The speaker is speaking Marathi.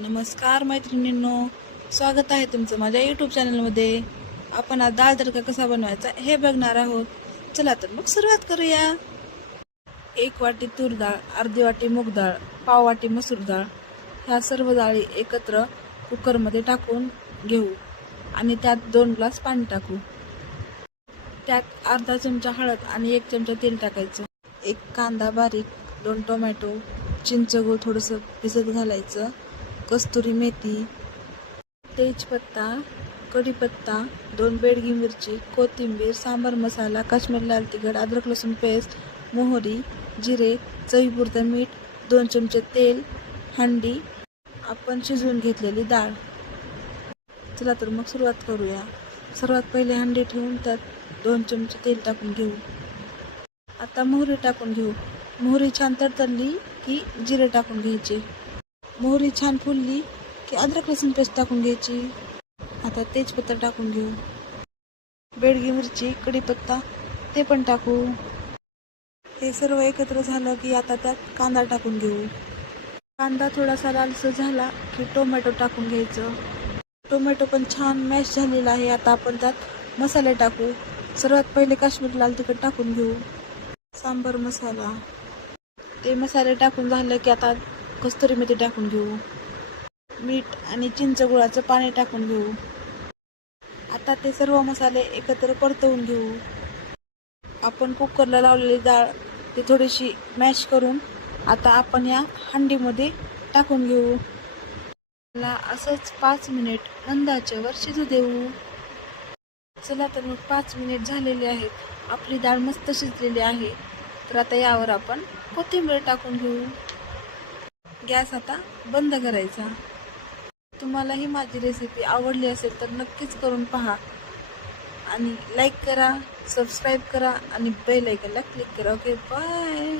नमस्कार मैत्रिणींनो, स्वागत आहे तुमचं माझ्या यूट्यूब चॅनलमध्ये. आपण आज डाळ तडका कसा बनवायचा हे बघणार आहोत. चला तर मग सुरुवात करूया. 1 वाटी तूर डाळ, अर्धी वाटी मूग डाळ, पाव वाटी मसूर डाळ ह्या सर्व डाळी एकत्र कुकरमध्ये टाकून घेऊ आणि त्यात 2 ग्लास पाणी टाकू. त्यात अर्धा चमचा हळद आणि 1 चमचा तेल टाकायचं. 1 कांदा बारीक, 2 टोमॅटो, चिंच गूळ थोडंसं भिजत घालायचं, कस्तुरी मेथी, तेजपत्ता, कढीपत्ता, 2 बेडगी मिरची, कोथिंबीर, सांबार मसाला, काश्मीरी लाल तिखट, अद्रक लसूण पेस्ट, मोहरी, जिरे, चवीपुरतं मीठ, 2 चमचे तेल, हंडी, आपण शिजवून घेतलेली डाळ. चला तर मग सुरुवात करूया. सर्वात पहिले हंडी ठेवून त्यात 2 चमचे तेल टाकून घेऊ. आता मोहरी टाकून घेऊ. मोहरी छान तडतडली की जिरे टाकून घ्यायचे. मोहरी छान फुलली की अद्रक लसूण पेस्ट टाकून घ्यायची. आता तेजपत्ता टाकून घेऊ. बेडगी मिरची, कढीपत्ता ते पण टाकू. हे सर्व एकत्र झालं की आता त्यात कांदा टाकून घेऊ. कांदा थोडासा लालसर झाला की टोमॅटो टाकून घ्यायचं. टोमॅटो पण छान मॅश झालेला आहे. आता आपण त्यात मसाले टाकू. सर्वात पहिले काश्मीरी लाल तिखट टाकून घेऊ. सांबार मसाला, ते मसाले टाकून झाले की आता कस्तुरी मेथी टाकून घेऊ. मीठ आणि चिंच गुळाचं पाणी टाकून घेऊ. आता ते सर्व मसाले एकत्र परतवून घेऊ. आपण कुकरला लावलेली डाळ ती थोडीशी मॅश करून आता आपण या हंडीमध्ये टाकून घेऊ. त्याला असंच 5 मिनिट मंद आचेवर शिजू देऊ. चला तर मग 5 मिनिट झालेले आहेत. आपली डाळ मस्त शिजलेली आहे. तर आता यावर आपण कोथिंबीर टाकून घेऊ. गॅस आता बंद करायचा. तुम्हाला ही माझी रेसिपी आवडली असेल तर नक्कीच करून पहा आणि लाईक करा, सबस्क्राईब करा आणि बेल आयकॉनला क्लिक करा. Okay, bye.